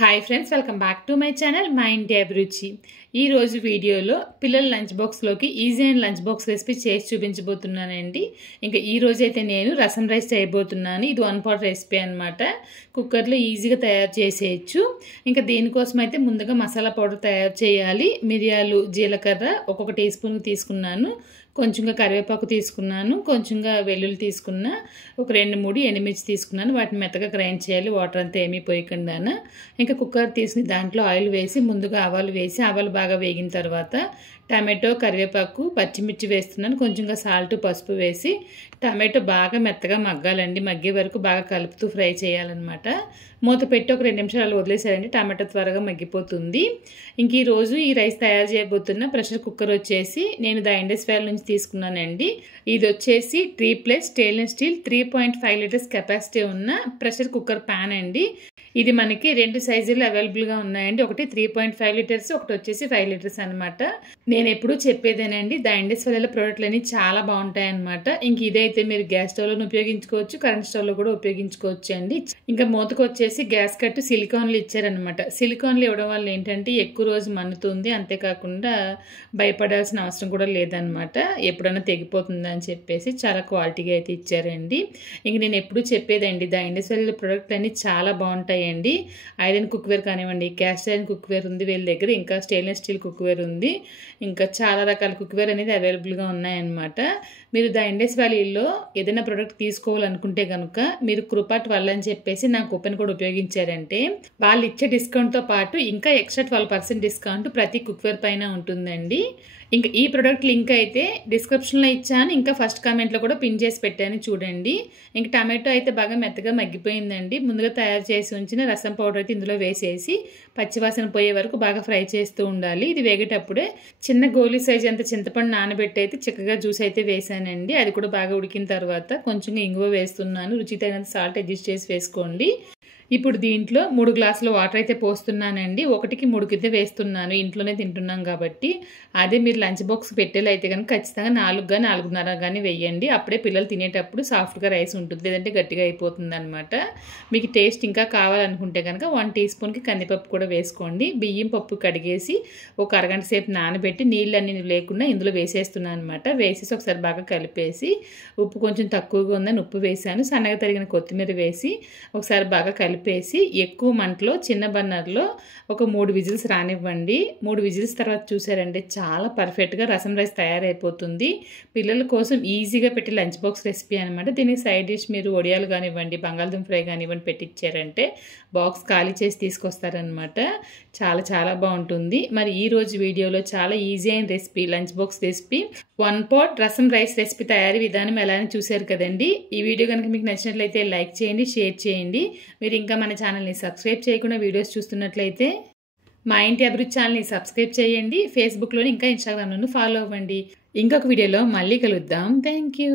Hi friends, welcome back to my channel Maa Inti Abhiruchi. ఈరోజు వీడియోలో పిల్లల లంచ్ బాక్స్లోకి easy and lunch box recipe చేసి చూపించబోతున్నానండి. ఇంకా ఈరోజు అయితే నేను రసం రైస్ చేయబోతున్నాను. ఇది 1 pot రెసిపీ అనమాట. కుక్కర్లో ఈజీగా తయారు చేసేయచ్చు. ఇంకా దీనికోసం అయితే ముందుగా మసాలా పౌడర్ తయారు చేయాలి. మిరియాలు, జీలకర్ర ఒక్కొక్క టీ స్పూన్ తీసుకున్నాను. కొంచెంగా కరివేపాకు తీసుకున్నాను. కొంచెంగా వెల్లుల్లి తీసుకున్నా. ఒక 2-3 ఎండుమిర్చి తీసుకున్నాను. వాటిని మెత్తగా గ్రైండ్ చేయాలి, వాటర్ అంతా ఏమీ పోయకుండా. ఇంకా కుక్కర్ తీసుకుని దాంట్లో ఆయిల్ వేసి ముందుగా ఆవాలు వేసి ఆవాలు బాగా వేగిన తర్వాత టమాటో, కరివేపాకు, పచ్చిమిర్చి వేస్తున్నాను. కొంచెంగా సాల్ట్, పసుపు వేసి టమాటో బాగా మెత్తగా మగ్గాలండి. మగ్గే వరకు బాగా కలుపుతూ ఫ్రై చేయాలన్నమాట. మూత పెట్టి ఒక 2 నిమిషాలు వదిలేసారండి. టమాటో త్వరగా మగ్గిపోతుంది. ఇంక ఈరోజు ఈ రైస్ తయారు చేయబోతున్న ప్రెషర్ కుక్కర్ వచ్చేసి నేను ద ఇండస్ వ్యాలీ నుంచి తీసుకున్నానండి. ఇది వచ్చేసి 3+ స్టెయిన్లెస్ స్టీల్ 3.5 లీటర్స్ కెపాసిటీ ఉన్న ప్రెషర్ కుక్కర్ ప్యాన్ అండి. ఇది మనకి 2 సైజులు అవైలబుల్గా ఉన్నాయండి. ఒకటి 3.5 లీటర్స్, ఒకటి వచ్చేసి 5 లీటర్స్ అనమాట. నేను ఎప్పుడు చెప్పేదేనండి, ద ఇండస్ వ్యాలీలో ప్రోడక్ట్లు అన్ని చాలా బాగుంటాయి అనమాట. ఇంక ఇదైతే మీరు గ్యాస్ స్టవ్లో ఉపయోగించుకోవచ్చు, కరెంట్ స్టవ్లో కూడా ఉపయోగించుకోవచ్చు అండి. ఇంకా మూతకు వచ్చేసి గ్యాస్ కట్టు సిలికాన్లు ఇచ్చారనమాట. సిలికాన్లు ఇవ్వడం వల్ల ఏంటంటే ఎక్కువ రోజు మన్నుతుంది, అంతేకాకుండా భయపడాల్సిన అవసరం కూడా లేదనమాట. ఎప్పుడైనా తెగిపోతుందా అని చెప్పేసి చాలా క్వాలిటీగా అయితే ఇచ్చారండి. ఇంక నేను ఎప్పుడు చెప్పేదండి, ద ఇండస్ వ్యాలీలో ప్రోడక్ట్లు అన్ని చాలా బాగుంటాయండి. ఐరన్ కుక్వేర్ కానివ్వండి, క్యాస్ట్ ఐరన్ కుక్వేర్ ఉంది వీళ్ళ దగ్గర, ఇంకా స్టెయిన్లెస్ స్టీల్ కుక్వేర్ ఉంది, ఇంకా చాలా రకాల కుక్వేర్ అనేది అవైలబుల్గా ఉన్నాయన్నమాట. మీరు ద ఇండస్ వ్యాలీలో ఏదైనా ప్రోడక్ట్ తీసుకోవాలనుకుంటే కనుక మీరు కృపా 12 అని చెప్పేసి నా కూపన్ కూడా ఉపయోగించారంటే వాళ్ళు ఇచ్చే డిస్కౌంట్తో పాటు ఇంకా ఎక్స్ట్రా 12% డిస్కౌంట్ ప్రతి కుక్వేర్ పైన ఉంటుందండి. ఇంకా ఈ ప్రోడక్ట్ లింక్ అయితే డిస్క్రిప్షన్లో ఇచ్చాను, ఇంకా ఫస్ట్ కామెంట్లో కూడా పిన్ చేసి పెట్టాను చూడండి. ఇంకా టమాటో అయితే బాగా మెత్తగా మగ్గిపోయిందండి. ముందుగా తయారు చేసి ఉంచిన రసం పౌడర్ అయితే ఇందులో వేసేసి పచ్చివాసన పోయే వరకు బాగా ఫ్రై చేస్తూ ఉండాలి. ఇది వేగేటప్పుడే చిన్న గోలీ సైజ్ అంత చింతపండు నానబెట్టి అయితే చక్కగా జ్యూస్ అయితే వేసానండి. అది కూడా బాగా ఉడికిన తర్వాత కొంచెం ఇంగువ వేస్తున్నాను. రుచి తగినంత సాల్ట్ అడ్జస్ట్ చేసి వేసుకోండి. ఇప్పుడు దీంట్లో 3 గ్లాసుల వాటర్ అయితే పోస్తున్నానండి. 1కి 3 కింద వేస్తున్నాను, ఇంట్లోనే తింటున్నాం కాబట్టి. అదే మీరు లంచ్ బాక్స్ పెట్టేలా అయితే కనుక ఖచ్చితంగా 4 కానీ 4:30 కానీ వేయండి. అప్పుడే పిల్లలు తినేటప్పుడు సాఫ్ట్గా రైస్ ఉంటుంది, లేదంటే గట్టిగా అయిపోతుంది అనమాట. మీకు టేస్ట్ ఇంకా కావాలనుకుంటే కనుక 1 టీ స్పూన్కి కందిపప్పు కూడా వేసుకోండి. బియ్యం పప్పు కడిగేసి ఒక అరగంట సేపు నానబెట్టి నీళ్ళన్నీ లేకుండా ఇందులో వేసేస్తున్నాను అనమాట. వేసేసి ఒకసారి బాగా కలిపేసి ఉప్పు కొంచెం తక్కువగా ఉందని ఉప్పు వేసాను. సన్నగా తరిగిన కొత్తిమీర వేసి ఒకసారి బాగా కలిపేసి ఎక్కువ మంటలో చిన్న బర్నర్లో ఒక 3 విజిల్స్ రానివ్వండి. 3 విజిల్స్ తర్వాత చూసారంటే చాలా పర్ఫెక్ట్గా రసం రైస్ తయారైపోతుంది. పిల్లల కోసం ఈజీగా పెట్టి లంచ్ బాక్స్ రెసిపీ అనమాట. దీనికి సైడ్ డిష్ మీరు వడియాలు కానివ్వండి, బంగాళదుంప ఫ్రై కానివ్వండి పెట్టించారంటే బాక్స్ ఖాళీ చేసి తీసుకొస్తారనమాట. చాలా చాలా బాగుంటుంది. మరి ఈరోజు వీడియోలో చాలా ఈజీ అయిన recipe, lunch box recipe 1 pot రసం రైస్ రెసిపీ తయారీ విధానం ఎలా అని చూశారు కదండి. ఈ వీడియో కనుక మీకు నచ్చినట్లయితే లైక్ చేయండి, షేర్ చేయండి. మీరు ఇంకా మన ఛానల్ని సబ్స్క్రైబ్ చేయకుండా వీడియోస్ చూస్తున్నట్లయితే మా ఇంటి అభిరుచి ఛానల్ని సబ్స్క్రైబ్ చేయండి. ఫేస్బుక్లోని ఇంకా ఇన్స్టాగ్రామ్లోనూ ఫాలో అవ్వండి. ఇంకొక వీడియోలో మళ్ళీ కలుద్దాం. Thank you.